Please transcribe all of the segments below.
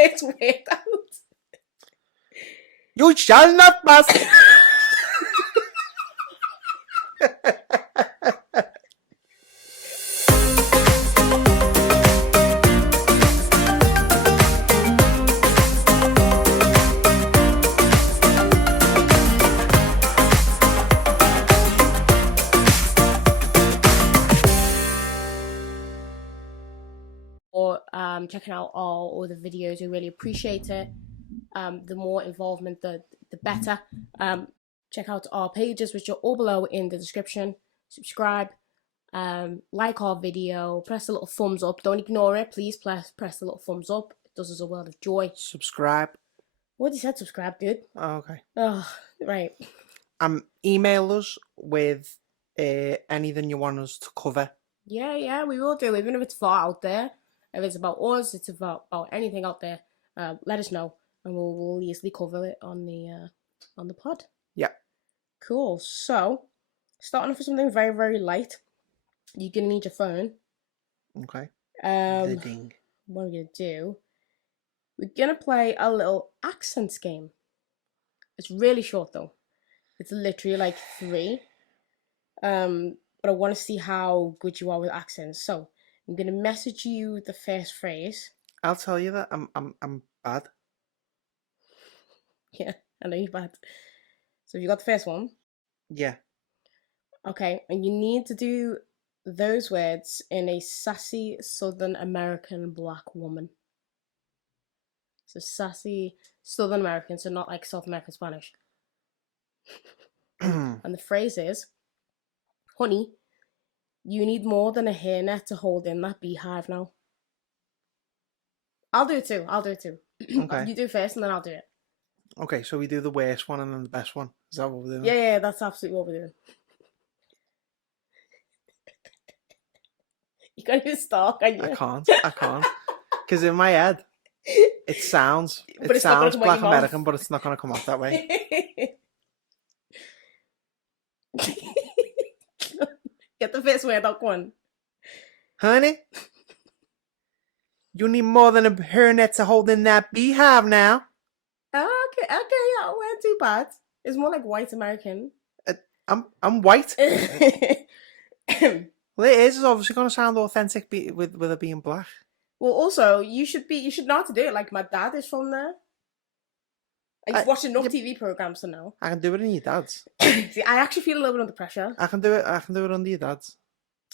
first word out. You shall not pass. Or checking out all the videos. We really appreciate it. The more involvement, the better. Check out our pages, which are all below in the description. Subscribe, like our video, press the little thumbs up. Don't ignore it. Please press the little thumbs up. It does us a world of joy. Subscribe. What you said, subscribe, dude. Oh, okay. Oh, right. Email us with anything you want us to cover. Yeah, we will do. Even if it's far out there, if it's about us, it's about anything out there. Let us know, and we'll easily cover it on the pod. Yeah. Cool. So, starting off with something very, very light. You're gonna need your phone. Okay. The ding. What we're gonna do? We're gonna play a little accents game. It's really short though. It's literally like 3. But I want to see how good you are with accents. So I'm gonna message you the first phrase. I'll tell you that I'm bad. Yeah, I know you're bad. So you got the first one. Yeah. Okay, and you need to do those words in a sassy Southern American black woman. So sassy Southern American, so not like South American Spanish. And the phrase is, honey, you need more than a hairnet to hold in that beehive now. I'll do it too. Okay. You do first and then I'll do it. Okay, so we do the worst one and then the best one. Is that what we're doing? Yeah, that's absolutely what we're doing. You can't even start, can you? I can't. Because in my head, it sounds But black American, but it's not going to come out that way. Get the first word out, go on. Honey, you need more than a hairnet to hold in that beehive now. Okay, yeah, it wasn't too bad. It's more like white American. I'm white. Well, it is. It's obviously going to sound authentic with it being black. Well, also, you should know how to do it. Like, my dad is from there. I've watched enough TV programs to know. I can do it in your dad's. See, I actually feel a little bit under pressure. I can do it under your dad's.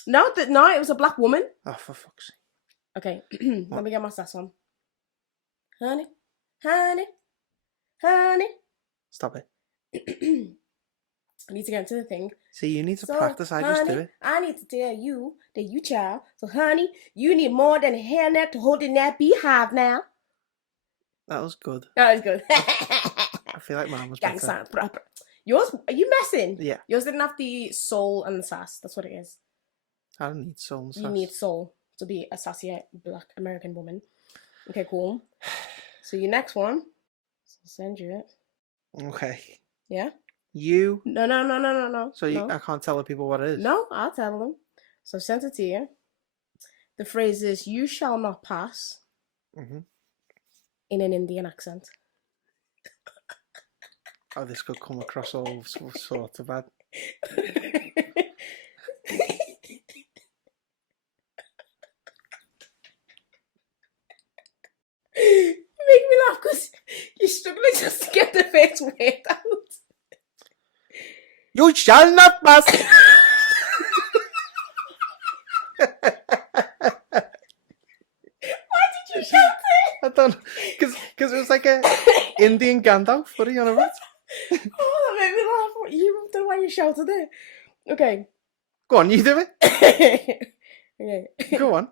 No, it was a black woman. Oh, for fuck's sake. Okay, let me get my sass on. Honey. Stop it. I need to get into the thing. See, you need to practice. I just do it. I need to tell you that you child. So, honey, you need more than a hairnet to hold in that beehive now. That was good. That was good. I feel like mine was better. Gang sound proper. Yours, are you messing? Yeah. Yours didn't have the soul and the sass. That's what it is. I don't need soul and sass. You need soul to be a sassy black American woman. Okay, cool. So your next one. So I'll send you it. Okay. Yeah? You? No. So I can't tell the people what it is? No, I'll tell them. So I've sent it to you. The phrase is, you shall not pass. Mm-hmm. In an Indian accent. Oh, this could come across all sorts of bad. You make me laugh because you're struggling just to get the first word out. You shall not pass. Why did you shout it? I don't know. Because it was like a Indian Gandalf. What are you on about? Oh, that made me laugh. You don't know why you shouted it. Okay. Go on, you do it. Okay. Go on.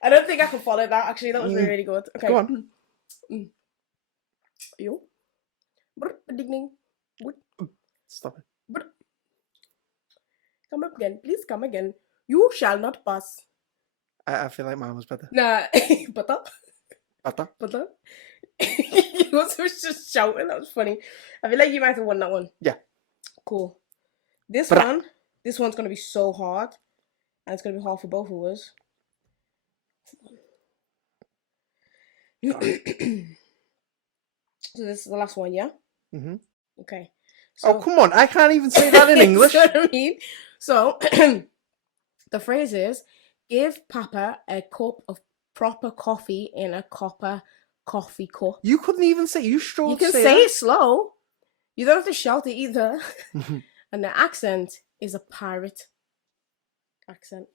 I don't think I can follow that. Actually, that was really, really good. Okay. Go on. Yo. Ding. Stop it. Come again. Please come again. You shall not pass. I feel like mine was better. Nah. Butter. Yours was just shouting. That was funny. I feel like you might have won that one. Yeah. Cool. This one's going to be so hard. And it's going to be hard for both of us. Go on. So this is the last one, yeah? Mm-hmm. Okay. Oh, come on. I can't even say that in English. You know what I mean? So the phrase is, give Papa a cup of proper coffee in a copper coffee cup. You couldn't even say. You You struggled can to say it slow. You don't have to shout it either. that. And the accent is a pirate accent.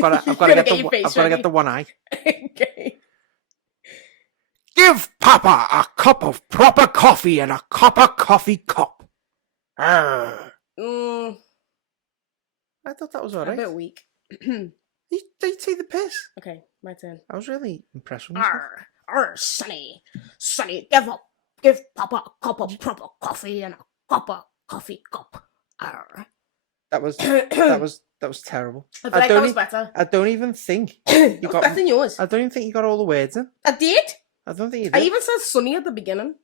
I've got to get the one eye. Okay. Give Papa a cup of proper coffee in a copper coffee cup. Arr. Mm, I thought that was all a right. bit weak. They take the piss. Okay, my turn. I was really impressed with myself. Sonny, give Papa a cup of proper coffee and a copper coffee cup. Arr. That was terrible. I feel like that was better. I don't even think It you was got. better than yours. I don't even think you got all the words in. I did. I don't think you I did. even said Sunny at the beginning.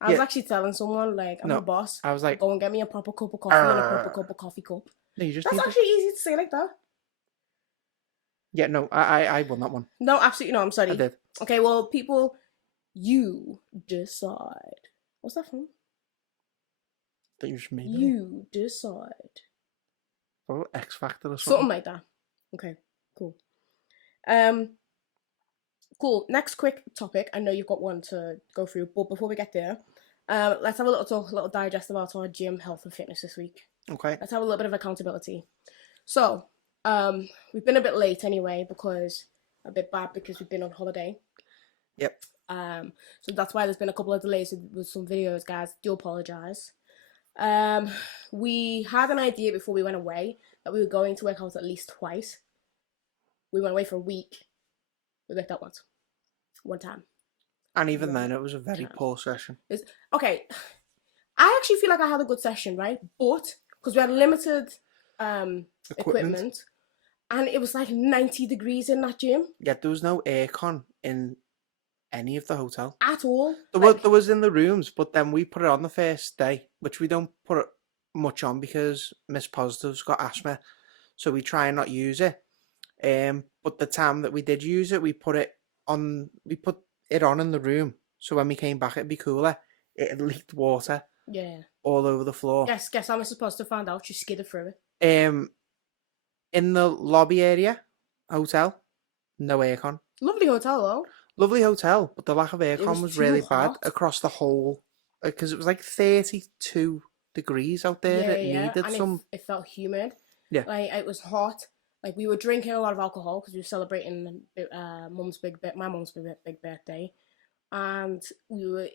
I was Yeah. actually telling someone, like, I'm No, a boss. I was like, Go and get me a proper cup of coffee and a proper cup of coffee cup. no, you just That's need to. actually easy to say like that. Yeah, no, I won that one. No, absolutely no. I'm sorry. I did. Okay, well, people, you decide. What's that from? That you just made it up. You decide. Oh, X Factor or Something something. like that. Okay, cool. Cool. Next quick topic. I know you've got one to go through, but before we get there, let's have a little talk, a little digest about our gym health and fitness this week. Okay. Let's have a little bit of accountability. So, we've been a bit late anyway because we've been on holiday. Yep. So that's why there's been a couple of delays with some videos, guys. Do apologize. We had an idea before we went away that we were going to work out at least twice. We went away for a week. We worked out once. One time. And even then, it was a very poor session. Okay. I actually feel like I had a good session, right? But because we had limited equipment, and it was like 90 degrees in that gym. Yeah, there was no aircon in any of the hotel at all. There was in the rooms, but then we put it on the first day, which we don't put much on because Miss Positive's got asthma, so we try and not use it. But the time that we did use it, we put it on in the room, so when we came back, it'd be cooler. It had leaked water. Yeah. All over the floor. Guess how Mrs. Positive found out? She skidded through it. In the lobby area, hotel, no aircon. Lovely hotel though. Lovely hotel, but the lack of aircon was really bad across the whole, because it was like 32 degrees out there. Yeah, it needed and some. It felt humid. Yeah. Like it was hot. Like we were drinking a lot of alcohol because we were celebrating my mum's big birthday, and we were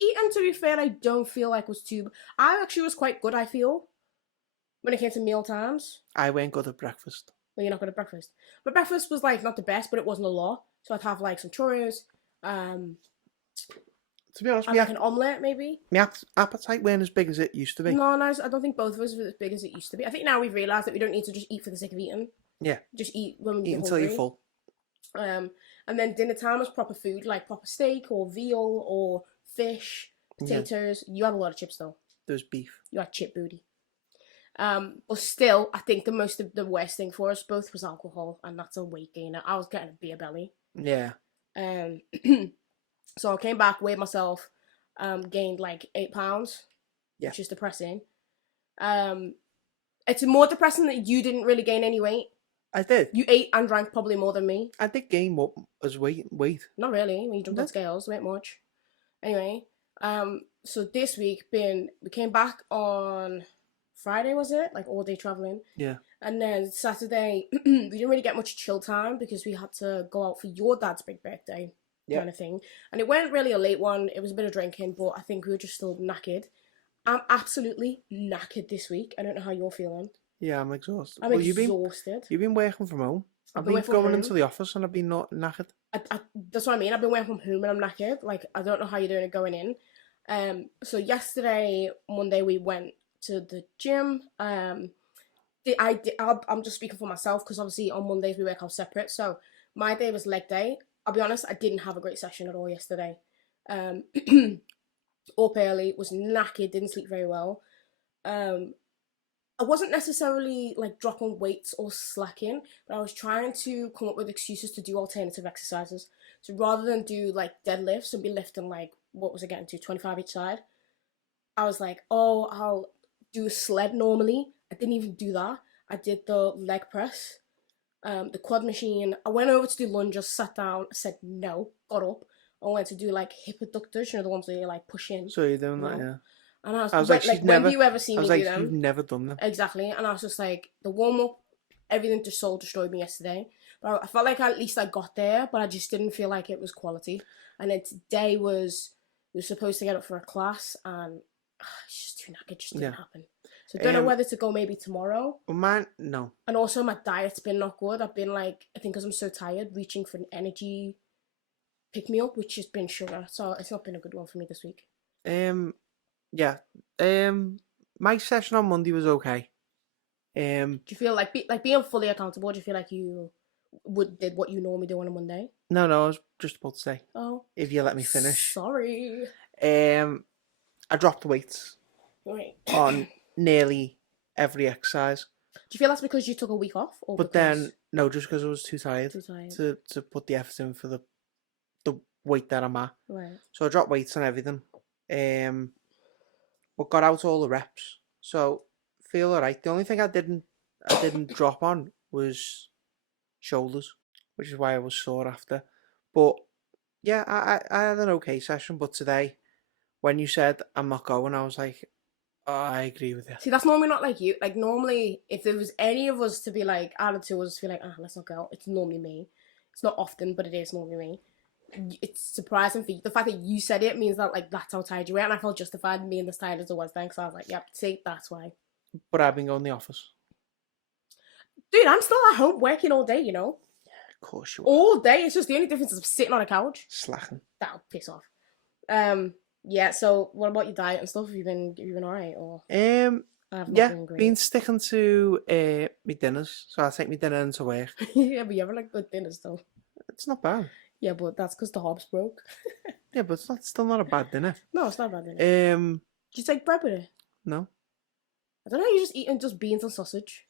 eating. To be fair, I don't feel like was too. I actually was quite good. I feel when it came to meal times. I went good at breakfast. Well, you're not good at breakfast. But breakfast was like not the best, but it wasn't a lot. So I'd have like some churros. To be honest, like an omelette maybe. My appetite weren't as big as it used to be. No, I don't think both of us were as big as it used to be. I think now we've realised that we don't need to just eat for the sake of eating. Yeah. Just eat when we eat until you're full. And then dinner time was proper food, like proper steak or veal or fish, potatoes. Yeah. You had a lot of chips though. There's beef. You had chip booty. But still, I think the worst thing for us both was alcohol, and that's a weight gainer. I was getting a beer belly. Yeah. So I came back, weighed myself, gained like 8 pounds, which is depressing. It's more depressing that you didn't really gain any weight. I did. You ate and drank probably more than me. I did gain up as weight. Not really. When you jumped on scales, weigh much. Anyway, so this week we came back on Friday, was it? Like all day traveling. Yeah. And then Saturday, we didn't really get much chill time because we had to go out for your dad's big birthday kind of thing. And it weren't really a late one. It was a bit of drinking, but I think we were just still knackered. I'm absolutely knackered this week. I don't know how you're feeling. Yeah, I'm exhausted. I'm exhausted. You've been working from home. I've been going into the office and I've been not knackered. That's what I mean. I've been working from home and I'm knackered. Like, I don't know how you're doing it going in. So yesterday, Monday, we went to the gym. I'm just speaking for myself because obviously on Mondays we work out separate. So my day was leg day. I'll be honest, I didn't have a great session at all yesterday. Up early, was knackered, didn't sleep very well. I wasn't necessarily like dropping weights or slacking, but I was trying to come up with excuses to do alternative exercises. So rather than do like deadlifts and be lifting like what was I getting to 25 each side, I was like, oh, I'll do a sled normally. I didn't even do that. I did the leg press, the quad machine. I went over to do lunges, sat down, said no, got up. I went to do like hip abductors, the ones where you like push in. So you're doing You that, know? yeah. And I was, I was like, she's when never. do you ever see I me was do like, you've them? never done them. Exactly. And I was just like, the warm up, everything just soul destroyed me yesterday. But I felt like at least I got there, but I just didn't feel like it was quality. And then today we were supposed to get up for a class, and it's just too knackered. It just didn't happen. So I don't know whether to go maybe tomorrow. Well, man, no. And also my diet's been not good. I've been like, I think because I'm so tired, reaching for an energy pick me up, which has been sugar. So it's not been a good one for me this week. Yeah. My session on Monday was okay. Do you feel like being fully accountable? Do you feel like you did what you normally do on a Monday? No, I was just about to say. Oh, if you let me finish. Sorry. I dropped weights Right. on nearly every exercise. Do you feel that's because you took a week off, or But then no, just because I was too tired, too tired? to put the effort in for the weight that I'm at. Right. So I dropped weights and everything. But got out all the reps. So feel alright. The only thing I didn't drop on was shoulders, which is why I was sore after. But yeah, I had an okay session. But today, when you said I'm not going, I was like, oh, I agree with you. See, that's normally not like you. Like normally, if there was any of us to be like, out of two of us to be like, let's not go. It's normally me. It's not often, but it is normally me. It's surprising for you. The fact that you said it means that like that's how tired you were, and I felt justified in being as tired as I was then, because I was like, yep, see, that's why. But I've been going to the office. Dude, I'm still at home working all day, you know? Of course you are. All day. It's just the only difference is I'm sitting on a couch. Slacking. That'll piss off. Yeah, so what about your diet and stuff? Have you been alright, or? Yeah, been sticking to my dinners. So I take my dinner into work. Yeah, but you have like good dinners though. It's not bad. Yeah, but that's because the hob's broke. Yeah, but it's still not a bad dinner. No, it's not a bad dinner. Do you take bread with it? No. I don't know, you just eating just beans and sausage.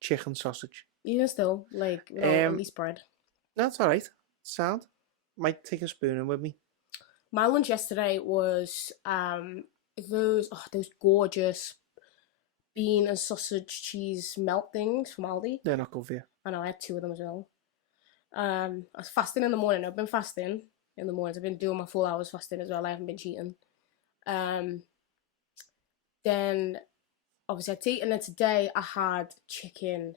Chicken sausage. Even still, like, at least bread. That's alright. Sound. Might take a spoon in with me. My lunch yesterday was those gorgeous bean and sausage cheese melt things from Aldi. They're not good for you. I know, I had 2 of them as well. I was fasting in the morning. I've been fasting in the mornings. I've been doing my full hours fasting as well. I haven't been cheating. Then obviously I had tea, and then today I had chicken.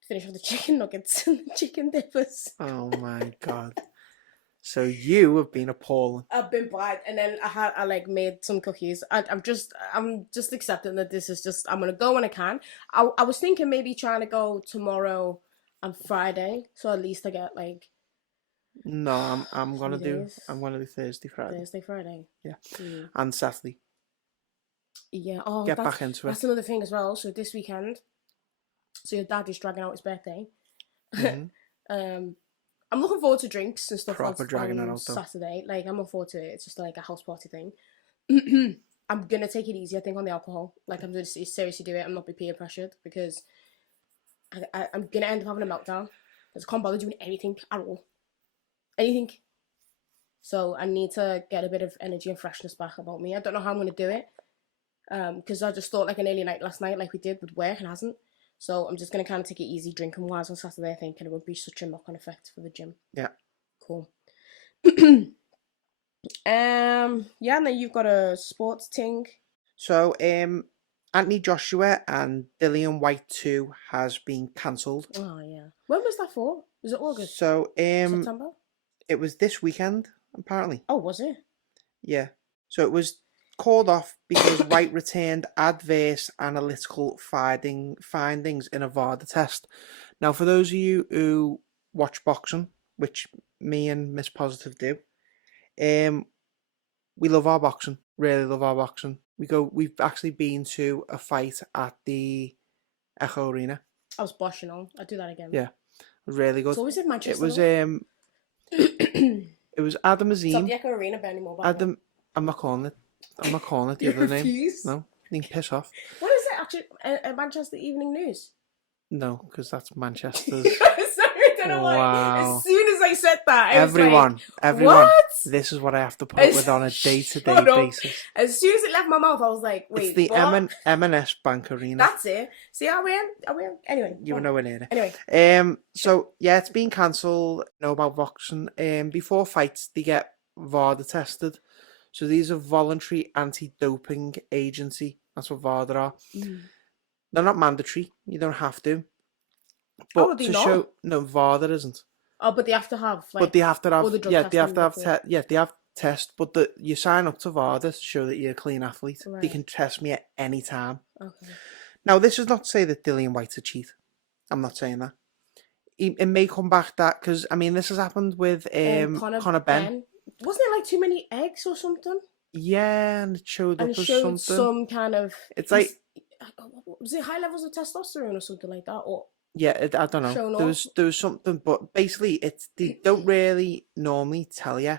Finish with the chicken nuggets and the chicken dippers. Oh my god. So you have been appalling. I've been bad, and then I like made some cookies. I'm just accepting that this is just, I'm gonna go when I can. I was thinking maybe trying to go tomorrow and Friday, so at least I get like. No, I'm gonna do Thursday, Friday. Yeah, and Saturday. Yeah. Oh, get back into it. That's another thing as well. So this weekend, so your dad is dragging out his birthday. Mm-hmm. I'm looking forward to drinks and stuff Proper dragging it out though. Saturday. Like, I'm looking forward to it. It's just like a house party thing. I'm gonna take it easy, I think, on the alcohol. Like, I'm gonna seriously do it. I'm not be peer pressured, because I'm gonna end up having a meltdown. I can't bother doing anything at all. Anything. So I need to get a bit of energy and freshness back about me. I don't know how I'm gonna do it. Because I just thought like an early night last night, like we did with work, and hasn't. So I'm just going to kind of take it easy drinking wise on Saturday, I think, and it won't be such a knock-on effect for the gym. Yeah. Cool. Yeah, and then you've got a sports ting. So, Anthony Joshua and Dillian White 2 has been cancelled. Oh, yeah. When was that for? Was it August? So, September? It was this weekend, apparently. Oh, was it? Yeah. So it was called off because White returned adverse analytical findings in a VADA test. Now, for those of you who watch boxing, which me and Miss Positive do, we love our boxing. Really love our boxing. We've actually been to a fight at the Echo Arena. I was Bosch, you know. I'd do that again. Yeah, it was really good. It's always in Manchester. It was it was Adam Azim. It's not the Echo Arena anymore. Adam, I'm not calling it the other name. No, you can piss off. What is it? actually Manchester Evening News? No, because that's Manchester's. Sorry, I don't know why. Wow. As soon as I said that, I was Everyone, like, everyone. what? This is what I have to put up with on a day-to-day Shut up. basis. As soon as it left my mouth, I was like, wait, It's the what? M&S Bank Arena. That's it. See how we am? Anyway. You were nowhere near it. Anyway. So yeah, it's been cancelled. Know about boxing. Before fights, they get VADA tested. So these are voluntary anti-doping agency. That's what VADA are. They're not mandatory. You don't have to. But Oh, they to not? show no VADA isn't. Oh, but they have to have like. But they have to have. all the drug Yeah, they have to have. testing before. They have test. But you sign up to VADA to show that you're a clean athlete. They Right. can test me at any time. Okay. Now this is not to say that Dillian White's a cheat. I'm not saying that. It may come back that because I mean this has happened with Conor Benn. Wasn't it like too many eggs or something? Yeah, and it showed And up it as showed something. some kind of. It's like Was it high levels of testosterone or something like that? Or yeah, I don't know. shown There was something, but basically they don't really normally tell you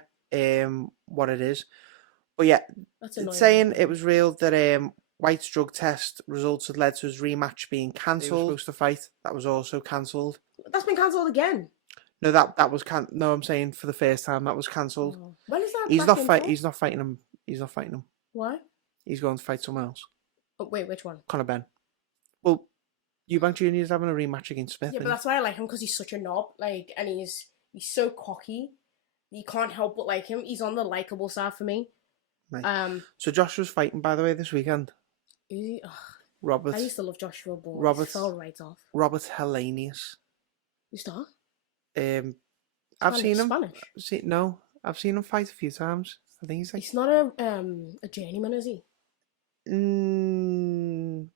what it is. But yeah, that's annoying. it's saying it was real that White's drug test results had led to his rematch being cancelled. He was supposed to fight. That was also cancelled. That's been cancelled again. No, that was no. I'm saying for the first time that was cancelled. Oh. When is that? He's back not in fight. for? He's not fighting him. He's not fighting him. Why? He's going to fight someone else. Oh, wait, which one? Conor Benn. Well, Eubank Jr. is having a rematch against Smith. Yeah, but that's why I like him, because he's such a knob. Like, and he's so cocky. You can't help but like him. He's on the likable side for me. Right. So Joshua's fighting, by the way, this weekend. Is he? Robert. I used to love Joshua, but Robert fell right off. Robert Helenius. Who's that? I've seen him. Spanish? No, I've seen him fight a few times. I think he's like. He's not a journeyman, is he?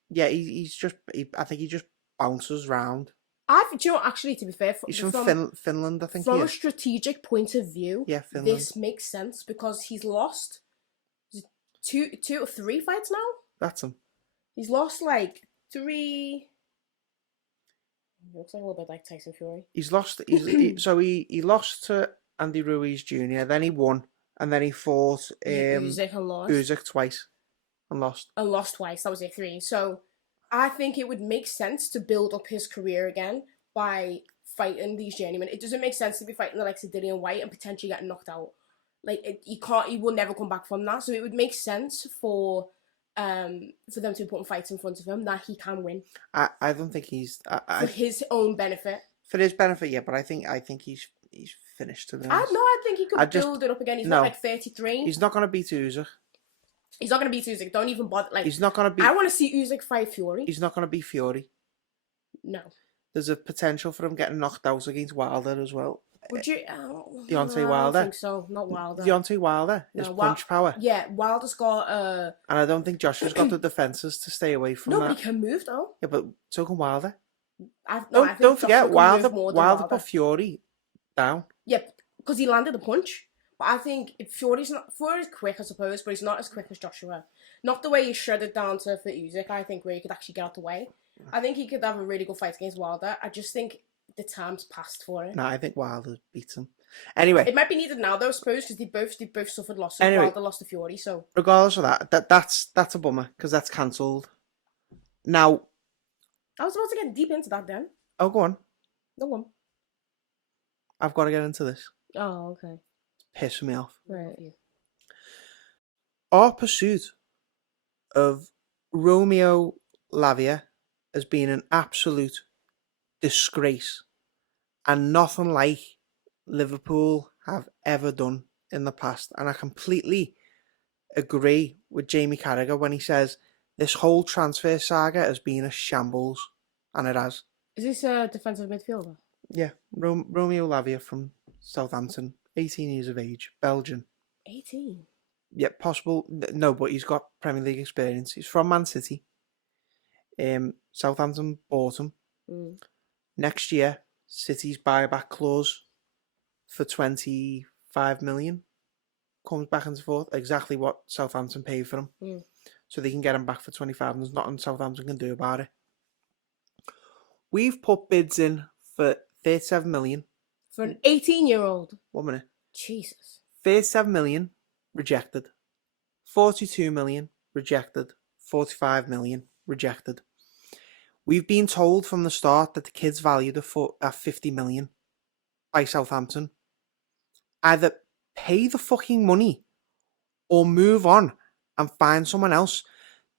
Yeah, he's just. I think he just bounces round. Do you know, actually, to be fair, he's from Finland, I think. From a strategic point of view, yeah, Finland. This makes sense because he's lost two or three fights now. That's him. He's lost like 3. Looks like a little bit like Tyson Fury. He's lost. He lost to Andy Ruiz Jr. Then he won, and then he fought Usyk and lost. Usyk twice, and lost. And lost twice. That was a 3. So I think it would make sense to build up his career again by fighting these journeymen. It doesn't make sense to be fighting the likes of Dillian White and potentially getting knocked out. Like he will never come back from that. So it would make sense for them to be putting fights in front of him that he can win. I don't think he's for his own benefit. For his benefit, yeah, but I think he's finished to be honest. I think he could build it up again. He's not like 33. He's not gonna beat Usyk. He's not gonna beat Usyk. Don't even bother. Like he's not gonna beat. I want to see Usyk fight Fury. He's not gonna beat Fury. No. There's a potential for him getting knocked out against Wilder as well. Would you? Deontay Wilder. I don't think so. Not Wilder. Deontay Wilder. His punch power. Yeah, Wilder's got And I don't think Joshua's got the defences to stay away from that. Nobody can move though. Yeah, but so can Wilder. Don't forget Wilder put Fury down. Yeah, because he landed a punch. But I think if Fury's quick, I suppose, but he's not as quick as Joshua. Not the way he shredded down for Usyk, I think, where he could actually get out the way. I think he could have a really good fight against Wilder. I just think the time's passed for it. No, I think Wilder beats him. Anyway. It might be needed now, though, I suppose, because they both suffered losses. Anyway, Wilder lost to Fury, so... Regardless of that's a bummer, because that's cancelled. Now... I was about to get deep into that then. Oh, go on. Go on. I've got to get into this. Oh, okay. It's pissing me off. Right. Our pursuit of Romeo Lavia has been an absolute disgrace and nothing like Liverpool have ever done in the past. And I completely agree with Jamie Carragher when he says this whole transfer saga has been a shambles, and it has. Is this a defensive midfielder? Yeah, Romeo Lavia from Southampton, 18 years of age, Belgian. 18? Yeah, possible. No, but he's got Premier League experience. He's from Man City. Southampton bought him. Next year, City's buyback clause for 25 million comes back and forth. Exactly what Southampton paid for him. So they can get him back for 25, and there's nothing Southampton can do about it. We've put bids in for 37 million. For an 18-year-old? 1 minute. Jesus. 37 million, rejected. 42 million, rejected. 45 million, rejected. We've been told from the start that the kid's valued at 50 million by Southampton. Either pay the fucking money or move on and find someone else.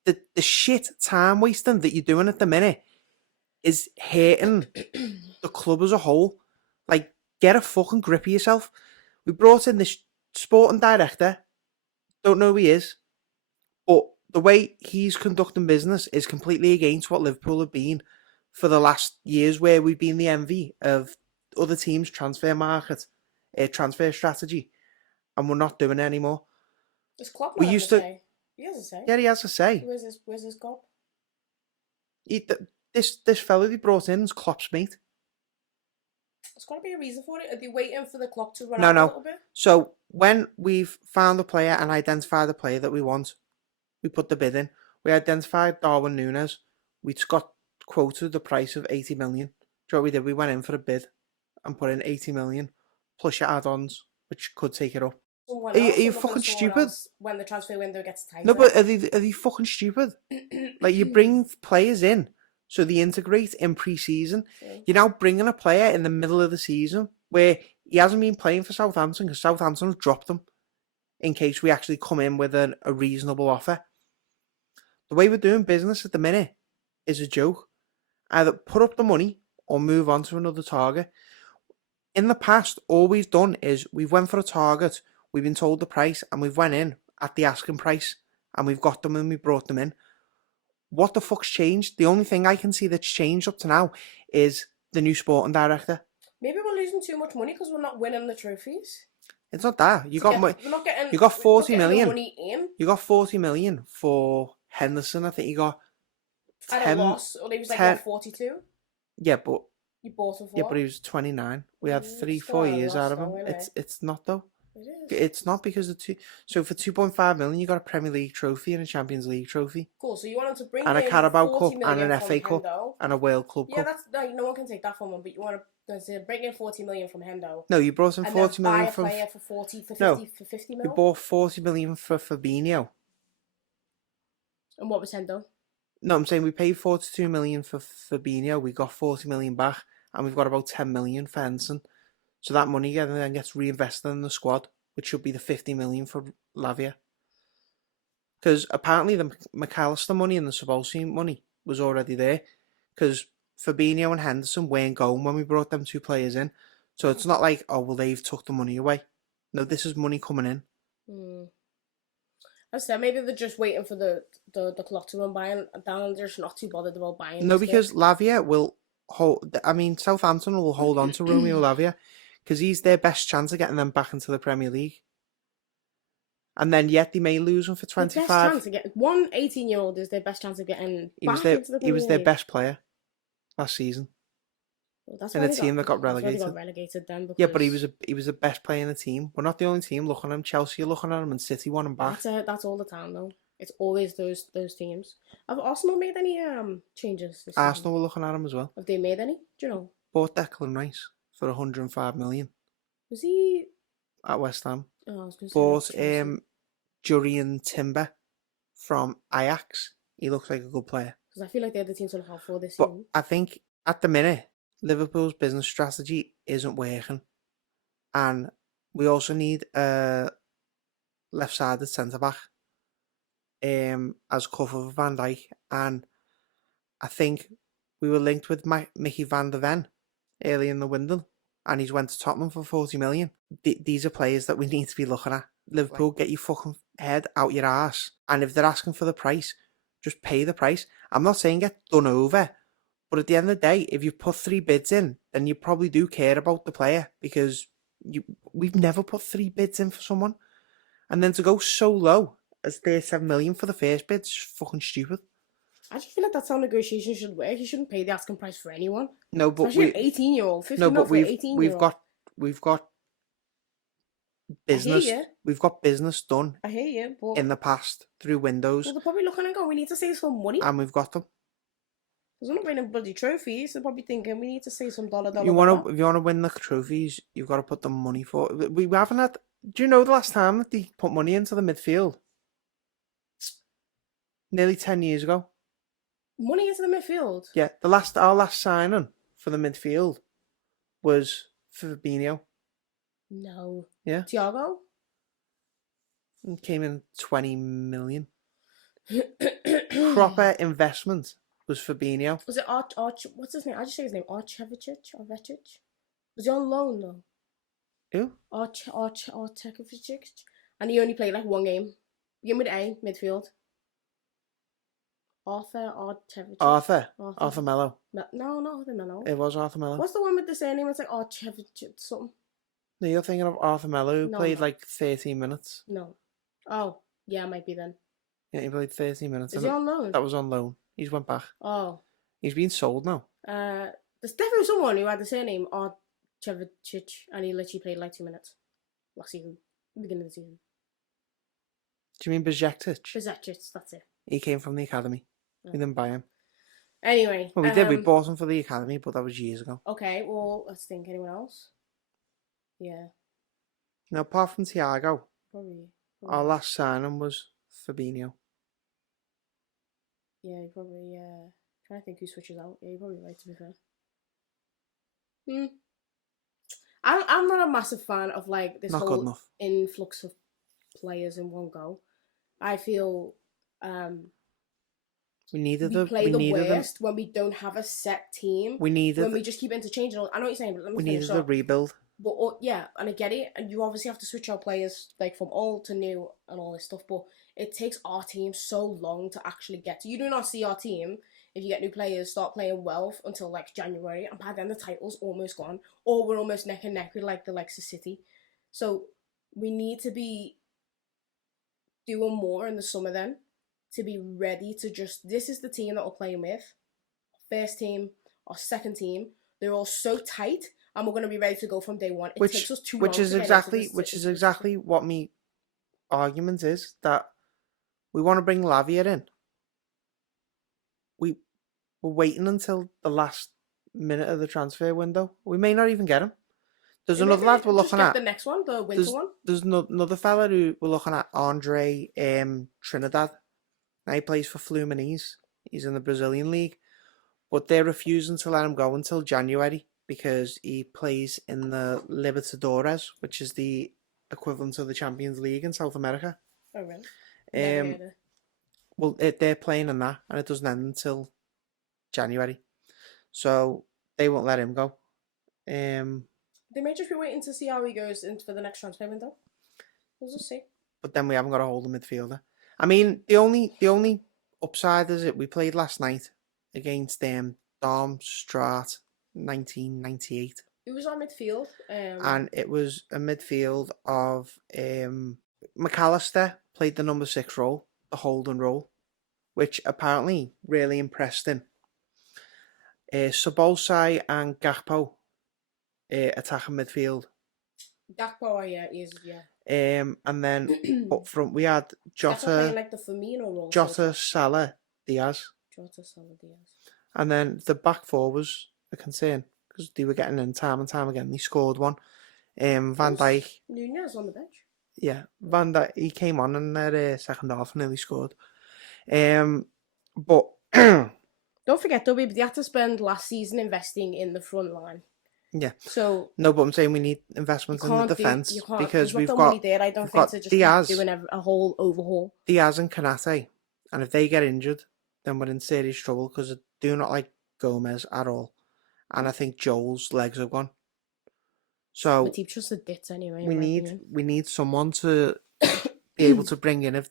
The shit time wasting that you're doing at the minute is hurting the club as a whole. Like, get a fucking grip of yourself. We brought in this sporting director. Don't know who he is. But the way he's conducting business is completely against what Liverpool have been for the last years, where we've been the envy of other teams' transfer market, transfer strategy, and we're not doing it anymore. Does Klopp We not used have a to- say? He has a say. Yeah, he has a say. Where's his Klopp? This fellow they brought in is Klopp's mate. There's got to be a reason for it. Are they waiting for the clock to run No, out no. a little bit? So when we've found a player and identified the player that we want, we put the bid in. We identified Darwin Núñez. We just got quoted the price of 80 million. Do you know what we did? We went in for a bid and put in 80 million plus your add-ons, which could take it up. Someone Are you else, I'm not fucking gonna someone stupid? else when the transfer window gets tighter. No, but are they fucking stupid? Like, you bring players in so they integrate in pre-season. Yeah. You're now bringing a player in the middle of the season where he hasn't been playing for Southampton because Southampton have dropped him in case we actually come in with a reasonable offer. The way we're doing business at the minute is a joke. Either put up the money or move on to another target. In the past, all we've done is we've went for a target, we've been told the price, and we've went in at the asking price, and we've got them and we brought them in. What the fuck's changed? The only thing I can see that's changed up to now is the new sporting director. Maybe we're losing too much money because we're not winning the trophies. It's not that. You got We're not getting. you got 40 we're not getting million. the money in You got 40 million for Henderson. I think you got at 10. a loss, or he was like 10 what, 42. Yeah, but You bought him for. yeah, but he was 29. We had Mm, 3-4 still at a years loss out of him. though, innit? It's not though. It is. It's not because of two. So for 2.5 million, you got a Premier League trophy and a Champions League trophy Cool. So you want him to bring and a in Carabao 40 Cup and million an from FA Cup Hendo. and a World Club Yeah, Cup. that's like, no one can take that from him. But you want to bring in 40 million from Hendo. No, you brought in And 40 then buy million a from. player for 40, for 50, No. for 50 You mil. bought 40 million for Fabinho. And what was Hendo? No, I'm saying we paid 42 million for Fabinho. We got 40 million back, and we've got about 10 million for Henderson. So that money then gets reinvested in the squad, which should be the 50 million for Lavia. Because apparently the McAllister money and the Sabolsi money was already there. Because Fabinho and Henderson weren't going when we brought them two players in. So it's not like, oh, well, they've took the money away. No, this is money coming in. I said maybe they're just waiting for the clock to run by and down. They're just not too bothered about buying. No, this because kid. Lavia will hold. I mean, Southampton will hold on to Romeo Lavia because he's their best chance of getting them back into the Premier League. And then yet they may lose him for The best 25. chance of getting 18-year-old is their best chance of getting He back was their into the he was Premier their League. best player last season. Well, that's in why a they team that got that's why they relegated. got relegated then. Yeah, but he because was the best player in the team. We're not the only team looking at him. Chelsea are looking at him, and City want him back. That's all the time though. It's always those teams. Have Arsenal made any changes this season? Arsenal were looking at him as well. Have they made any? Do you know? Bought Declan Rice for 105 million Was he? at West Ham. Oh, I was going to Bought say Chelsea. Jurriën Timber from Ajax. He looks like a good player. Because I feel like they're the team to look out for this But season. I think at the minute, Liverpool's business strategy isn't working. And we also need a left-sided centre-back as cover for Van Dijk. And I think we were linked with Mickey van der Ven early in the window. And he's went to Tottenham for 40 million. These are players that we need to be looking at. Liverpool, get your fucking head out your ass. And if they're asking for the price, just pay the price. I'm not saying get done over. But at the end of the day, if you put 3 bids in, then you probably do care about the player. Because we've never put 3 bids in for someone. And then to go so low as 37 million for the first bid is fucking stupid. I just feel like that's how negotiations should work. You shouldn't pay the asking price for anyone. No, but Especially an 18-year-old. 50 no, mil but for an 18-year-old. we've got business. I hear you. We've got business done I hear you, but in the past through windows, well, they're probably looking and going, we need to save some money. and we've got them. Because we're not winning bloody trophies. They're probably thinking we need to save some dollar. If you want to win the trophies, you've got to put the money for it. We haven't had. Do you know the last time that they put money into the midfield? Nearly 10 years ago. Money into the midfield. Yeah, our last signing for the midfield was Fabinho. No. Yeah, Thiago. it came in 20 million. Proper investment was Fabinho. Was it Arch? What's his name? I just say his name. Archevicic. Was he on loan though? Who? Archevicic. And he only played like one game. Begin with A, midfield. Arthur Archevicic. Arthur Mello. No, not Arthur Mello. It was Arthur Mello. What's the one with the surname? It's like Archevicic something. No, you're thinking of Arthur Mello, who No, played no. like 13 minutes. No. Oh, yeah, it might be then. Yeah, he played 13 minutes. Is he on loan? That was on loan. He's went back. Oh. He's been sold now. There's definitely someone who had the surname Archevicic and he literally played like 2 minutes last season, beginning of the season. Do you mean Besiktas? Besiktas, that's it. He came from the academy. Oh. We didn't buy him. Anyway. Well, we did. We bought him for the academy, but that was years ago. Okay, well, let's think. Anyone else? Yeah. Now, apart from Thiago, Probably. our last signing was Fabinho. Yeah, you probably, yeah. Trying to think who switches out. Yeah, you're probably right, to be fair. I'm not a massive fan of like this Not good whole enough. influx of players in one go. I feel We needed we play the them. worst when we don't have a set team. We needed when we just keep interchanging. I know what you're saying, but let me we finish needed a up. rebuild. But yeah, and I get it, and you obviously have to switch out players like from old to new and all this stuff. But it takes our team so long to actually get to. You do not see our team if you get new players start playing well until like January, and by then the title's almost gone, or we're almost neck and neck with like the likes of City. So we need to be doing more in the summer then to be ready to just. This is the team that we're playing with. First team, our second team. They're all so tight. And we're going to be ready to go from day one. It takes us too long. Which is exactly what my argument is, that we want to bring Lavia in. We're waiting until the last minute of the transfer window. We may not even get him. There's another lad we're looking at. The next one, the winter one. There's another fella who we're looking at, Andre Trinidad. Now he plays for Fluminense. He's in the Brazilian league, but they're refusing to let him go until January, because he plays in the Libertadores, which is the equivalent of the Champions League in South America. Oh, really? Well, they're playing in that, and it doesn't end until January. So they won't let him go. They may just be waiting to see how he goes for the next transfer window. We'll just see. But then we haven't got a hold of midfielder. I mean, the only upside is that we played last night against Darmstadt 1998. It was our midfield. And it was a midfield of McAllister played the number 6 role, the holding role, which apparently really impressed him. Sabosai and Gakpo attacking midfield. Gakpo, yeah. And then up front we had Jota, like the Firmino role. Jota, Salah, Diaz. And then the back four was a concern, because they were getting in time and time again. They scored one. Van Dijk. Nunez on the bench. Yeah, Van Dijk. He came on in their second half and nearly scored. But don't forget though, baby, they had to spend last season investing in the front line. Yeah. So no, but I'm saying we need investments in the defence, because we've got money there. I don't think to just Diaz, doing a whole overhaul. Diaz and Kanate, and if they get injured, then we're in serious trouble, because I do not like Gomez at all, and I think Joel's legs are gone. So just a bit anyway. We need someone to be able to bring in if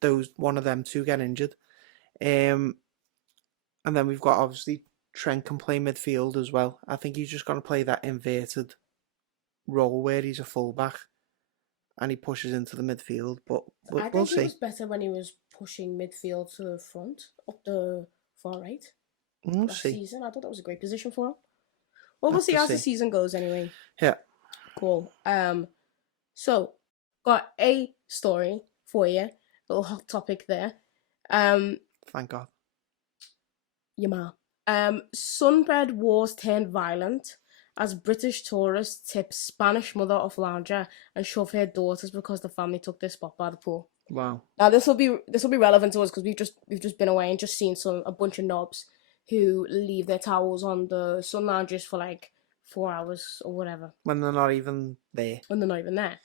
those one of them two get injured, and then we've got obviously Trent can play midfield as well. I think he's just going to play that inverted role where he's a fullback and he pushes into the midfield. But we'll see. He was better when he was pushing midfield to the front, up the far right. We'll see. Season, I thought that was a great position for him. Well, we'll see as the season goes anyway. Yeah. Cool. So got a story for you. Little hot topic there. Thank God. Yeah, ma. Sunbed wars turned violent as British tourists tip Spanish mother off lounger and shove her daughters because the family took their spot by the pool. Wow. Now this will be relevant to us because we've just been away and just seen a bunch of knobs who leave their towels on the sun lounges for like 4 hours or whatever When they're not even there. when they're not even there.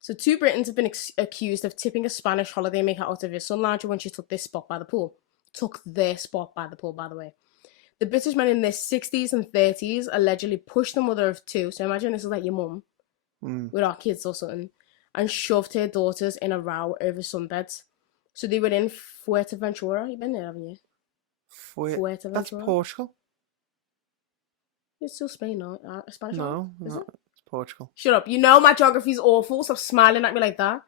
So 2 Britons have been accused of tipping a Spanish holidaymaker out of her sun lounger when she took this spot by the pool. Took their spot by the pool, by the way. The British men in their 60s and 30s allegedly pushed the mother of 2, so imagine this is like your mum with our kids or something, and shoved her daughters in a row over sunbeds. So they were in Fuerteventura. You've been there, haven't you? Fuerteventura. That's Portugal. It's still Spain, no? Spanish? No, Is no, it? it's Portugal. Shut up. You know my geography's awful. Stop smiling at me like that.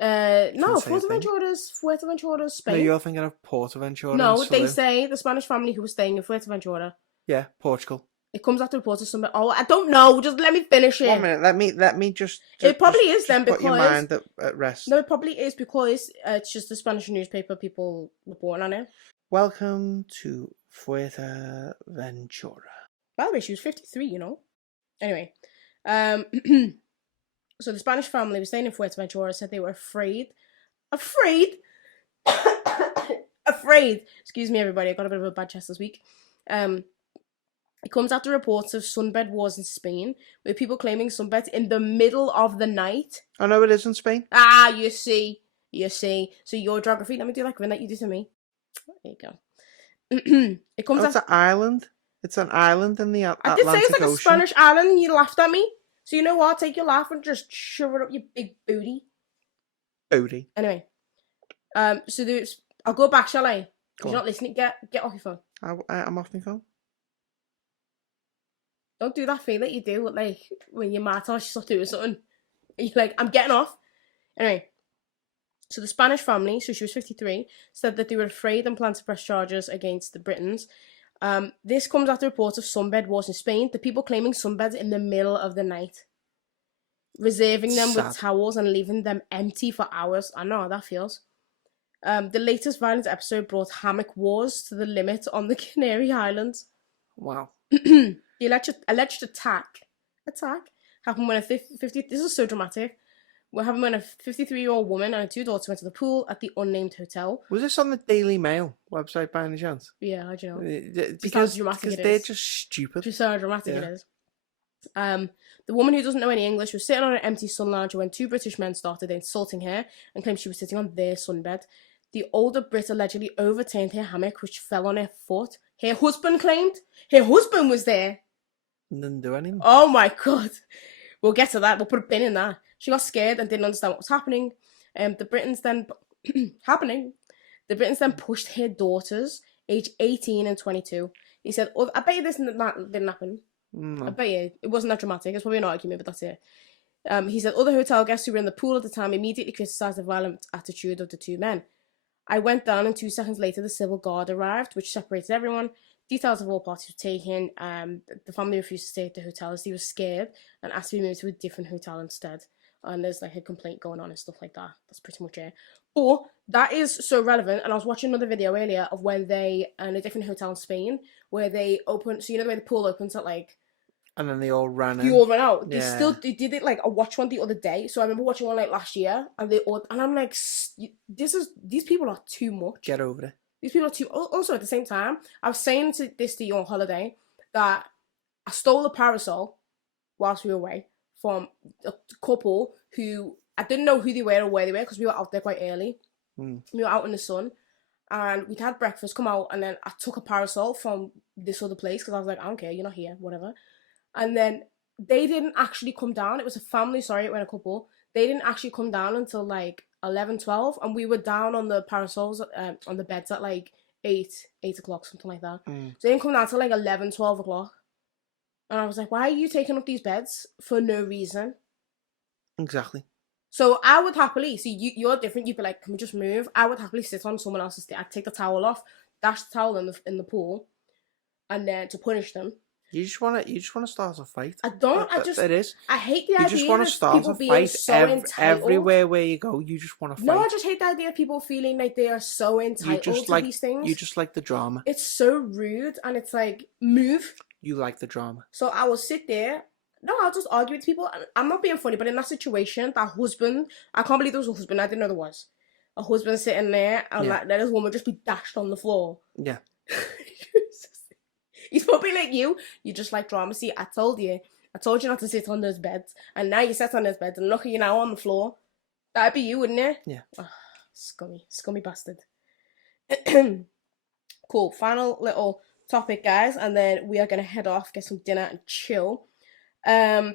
No, say a thing. Fuerteventura's Spain. No, you're thinking of Portaventura. No, and they Salou. say the Spanish family who was staying in Fuerteventura. Yeah, Portugal. It comes after reports of some. Oh, I don't know. Just let me finish it. 1 minute. Let me just. It probably just, is then just put your because- mind at rest. No, it probably is because it's just the Spanish newspaper people were born on it. Welcome to Fuerteventura. By the way, she was 53, you know. Anyway, so the Spanish family was staying in Fuerteventura said they were afraid. Afraid. Excuse me, everybody. I got a bit of a bad chest this week. It comes after reports of sunbed wars in Spain, with people claiming sunbeds in the middle of the night. I know it is in Spain. Ah, you see. So your geography, let me do that grin that you do to me. There you go. It comes It's after. an island. It's an island in the I Atlantic did say it's like a Ocean. Spanish island and you laughed at me. So you know what? Take your laugh and just shove it up your big booty. Booty. Anyway. So there's. I'll go back, shall I? Go You're on. not listening. Get off your phone. I'm off my phone. Don't do that thing that you do, like when your mate tells you stop doing something. And you're like, I'm getting off. Anyway, so the Spanish family, so she was 53, said that they were afraid and planned to press charges against the Britons. This comes after reports of sunbed wars in Spain, the people claiming sunbeds in the middle of the night, reserving them with Sad. towels and leaving them empty for hours. I know how that feels. The latest violent episode brought hammock wars to the limit on the Canary Islands. Wow. The alleged attack happened when this is so dramatic. What happened when a 53-year-old woman and her 2 daughters went to the pool at the unnamed hotel. Was this on the Daily Mail website by any chance? Yeah, how'd you know? Because dramatic it they're is. just stupid. Just how dramatic Yeah. it is. The woman who doesn't know any English was sitting on an empty sun lounger when 2 British men started insulting her and claimed she was sitting on their sunbed. The older Brit allegedly overturned her hammock, which fell on her foot. Her husband claimed her husband was there. Didn't do anything. Oh my god. We'll get to that. We'll put a pin in that. She got scared and didn't understand what was happening. The Britons then pushed her daughters, aged 18 and 22. He said, I bet you this didn't happen. No. I bet you it wasn't that dramatic. It's probably an argument, but that's it. He said other hotel guests who were in the pool at the time immediately criticised the violent attitude of the 2 men. I went down and 2 seconds later the civil guard arrived, which separated everyone. Details of all parties were taken. The family refused to stay at the hotel as they were scared and asked to be moved to a different hotel instead. And there's like a complaint going on and stuff like that. That's pretty much it. But that is so relevant. And I was watching another video earlier of when they, in a different hotel in Spain, where they open, so you know the way the pool opens at like, And then they all ran in. you all ran out. Yeah. They did it like, I watched one the other day. So I remember watching one like last year and I'm like, these people are too much. Get over it. These people are too. Also, at the same time, I was saying this to you on holiday that I stole a parasol whilst we were away from a couple who I didn't know who they were or where they were because we were out there quite early. We were out in the sun and we'd had breakfast, come out, and then I took a parasol from this other place because I was like, I don't care, you're not here, whatever. And then they didn't actually come down. It was a family, sorry, it went a couple. They didn't actually come down until like 11, 12, and we were down on the parasols, on the beds at like 8 o'clock, something like that. So they didn't come down till like 11, 12 o'clock. And I was like, why are you taking up these beds for no reason? Exactly. So I would happily, see, you're different, you'd be like, can we just move? I would happily sit on someone else's day. I'd take the towel off, dash the towel in the pool, and then to punish them. You just wanna start a fight. I don't, It is. I hate the You idea just want of to start people a being fight so entitled. everywhere where you go. You just want to fight. No, I just hate the idea of people feeling like they are so entitled to these things. You just like the drama. It's so rude, and it's like, move. You like the drama. So I will sit there, no, I'll just argue with people. And I'm not being funny, but in that situation, that husband, I can't believe there was a husband. I didn't know there was a husband sitting there, and Yeah. like let his woman just be dashed on the floor. Yeah. He's probably like you just like drama. See, I told you not to sit on those beds, and now you sat on those beds, and look at you now on the floor. That'd be you, wouldn't it? Yeah. Oh, scummy bastard. Cool. Final little topic, guys, and then we are gonna head off, get some dinner, and chill. A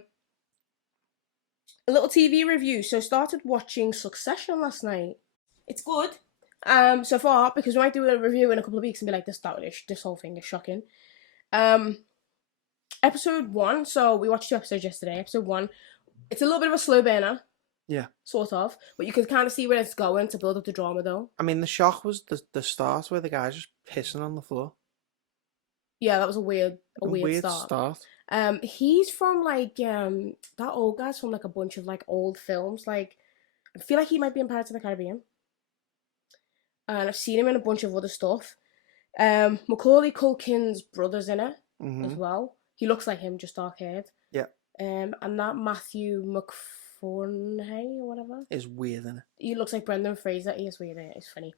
little TV review. So started watching Succession last night. It's good. So far, because we might do a review in a couple of weeks and be like, this whole thing is shocking. Episode 1, so we watched 2 episodes yesterday. Episode 1, it's a little bit of a slow burner. Yeah. Sort of. But you can kind of see where it's going to build up the drama, though. I mean, the shock was the start where the guy's just pissing on the floor. Yeah, that was a weird start. He's from like that old guy's from like a bunch of like old films. Like I feel like he might be in Pirates of the Caribbean. And I've seen him in a bunch of other stuff. Macaulay Culkin's brother's in it as well. He looks like him, just dark haired. Yeah. And that Matthew McConaughey or whatever is weird, isn't it? He looks like Brendan Fraser. He is weird. It's funny.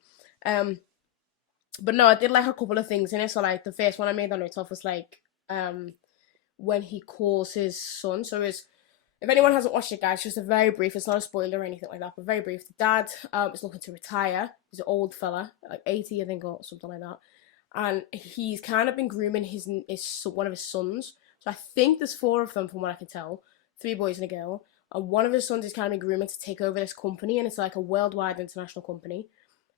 But no, I did like a couple of things in it. So like the first one I made that note of was like when he calls his son. So if anyone hasn't watched it, guys, just a very brief. It's not a spoiler or anything like that, but very brief. The dad is looking to retire. He's an old fella, like 80, I think, or something like that. And he's kind of been grooming one of his sons. So I think there's 4 of them, from what I can tell, 3 boys and a girl. And one of his sons is kind of been grooming to take over this company, and it's like a worldwide international company.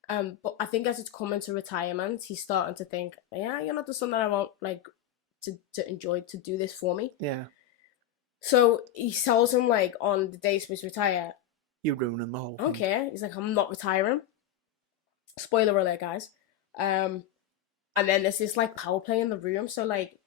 But I think as it's coming to retirement, he's starting to think, yeah, you're not the son that I want, like, to enjoy, to do this for me. Yeah. So he tells him, like, on the day he's supposed to retire, you're ruining the whole thing. Okay. He's like, I'm not retiring. Spoiler alert, guys. And then there's this, like, power play in the room. So, like,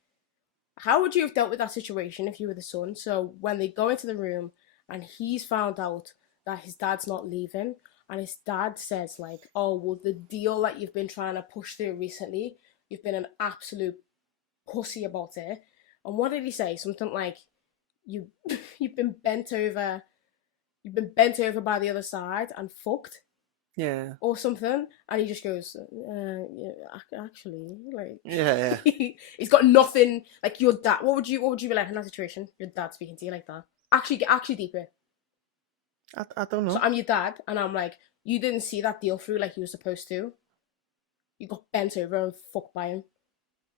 how would you have dealt with that situation if you were the son? So when they go into the room and he's found out that his dad's not leaving, and his dad says, like, oh, well, the deal that you've been trying to push through recently, you've been an absolute pussy about it. And what did he say? Something like, you've been bent over by the other side and fucked. Yeah. Or something. And he just goes, yeah, actually, like... Yeah. He's got nothing, like, your dad... What would you be like in that situation? Your dad speaking to you like that? Actually deeper. I don't know. So I'm your dad, and I'm like, you didn't see that deal through like you were supposed to. You got bent over and fucked by him.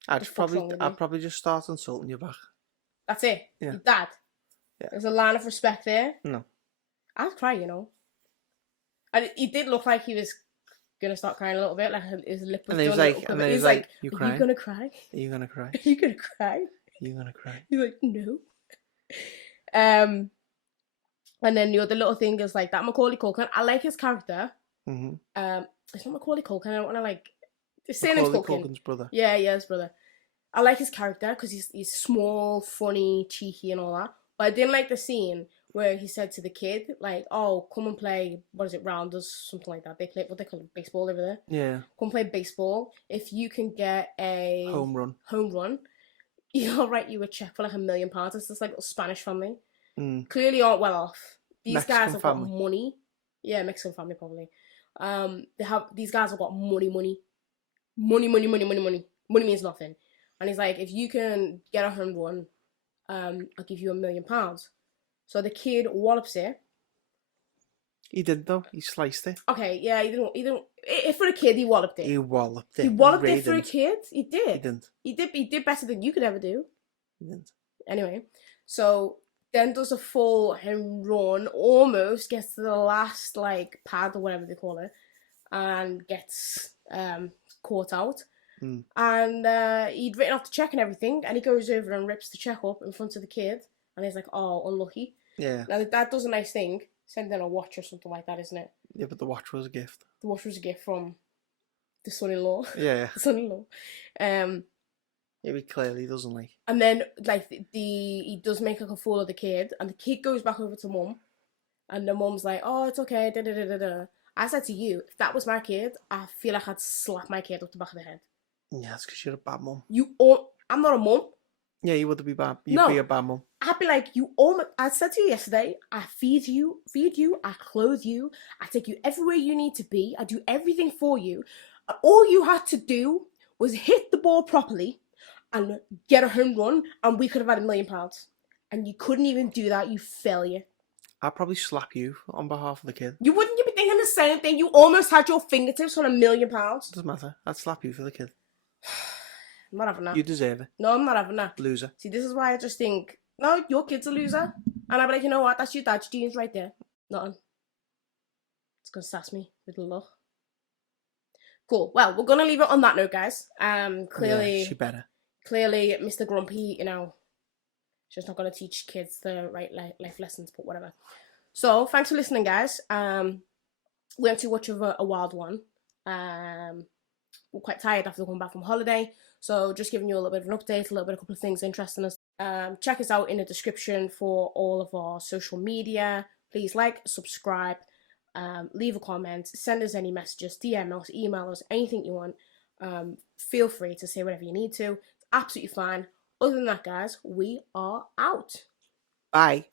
I'd probably just start insulting you back. That's it. Yeah. Your dad. Yeah. There's a line of respect there. No. I'd cry, you know. And he did look like he was gonna start crying a little bit, like his lip was done a little bit. And then he's like, you crying? Are you gonna cry? Are you gonna cry? Are you gonna cry? Are you gonna cry? He's like, no. And then the other little thing is like that Macaulay Culkin. I like his character. Mm-hmm. It's not Macaulay Culkin. I don't want to like. His surname's Culkin. Culkin's brother. Yeah, his brother. I like his character because he's small, funny, cheeky, and all that. But I didn't like the scene where he said to the kid, like, "Oh, come and play. What is it, rounders, something like that? They play what they call it, baseball over there. Yeah. Come play baseball. If you can get a home run, I'll write you a check for like £1 million. It's this like little Spanish family. Clearly aren't well off. These Mexican guys have family. got money. Yeah, Mexican family probably. These guys have got money. Money means nothing. And he's like, if you can get a home run, I'll give you £1 million. So the kid wallops it. He did though. He sliced it. Okay, yeah, he didn't. If for a kid, he walloped it. He walloped it. He walloped it for a kid. He did. He didn't. He did better than you could ever do. He didn't. Anyway, so then does a full home run, almost gets to the last like pad or whatever they call it, and gets caught out. And he'd written off the check and everything, and he goes over and rips the check up in front of the kid, and he's like, "Oh, unlucky." Yeah. Now the dad does a nice thing, send in a watch or something like that, isn't it? Yeah, but the watch was a gift. The watch was a gift from the son-in-law. Yeah. The son-in-law. Yeah, he clearly doesn't like. And then like he does make like a fool of the kid, and the kid goes back over to mum, and the mum's like, "Oh, it's okay." Da da da da da. I said to you, if that was my kid, I feel like I'd slap my kid up the back of the head. Yeah, it's because you're a bad mum. I'm not a mum. Yeah, you would be bad. You'd No. be a bad mum. I'd be like, you almost, I said to you yesterday, I feed you, I clothe you, I take you everywhere you need to be, I do everything for you. All you had to do was hit the ball properly and get a home run, and we could have had £1 million. And you couldn't even do that, you failure. I'd probably slap you on behalf of the kid. You wouldn't be thinking the same thing. You almost had your fingertips on £1 million. Doesn't matter. I'd slap you for the kid. I'm not having that. You deserve it. No, I'm not having that. Loser. See, this is why I just think, no, your kid's a loser. And I'll be like, you know what? That's your dad's genes right there. Nothing. It's gonna sass me with luck. Cool. Well, we're gonna leave it on that note, guys. Clearly, Yeah, she better. Clearly, Mr. Grumpy, just not gonna teach kids the right life lessons, but whatever. So, thanks for listening, guys. We went too much of a wild one. We're quite tired after coming back from holiday, so just giving you a little bit of an update, a couple of things interesting us. Check us out in the description for all of our social media. Please like, subscribe, leave a comment, send us any messages, DM us, email us, anything you want. Feel free to say whatever you need to. It's absolutely fine. Other than that, guys, we are out. Bye.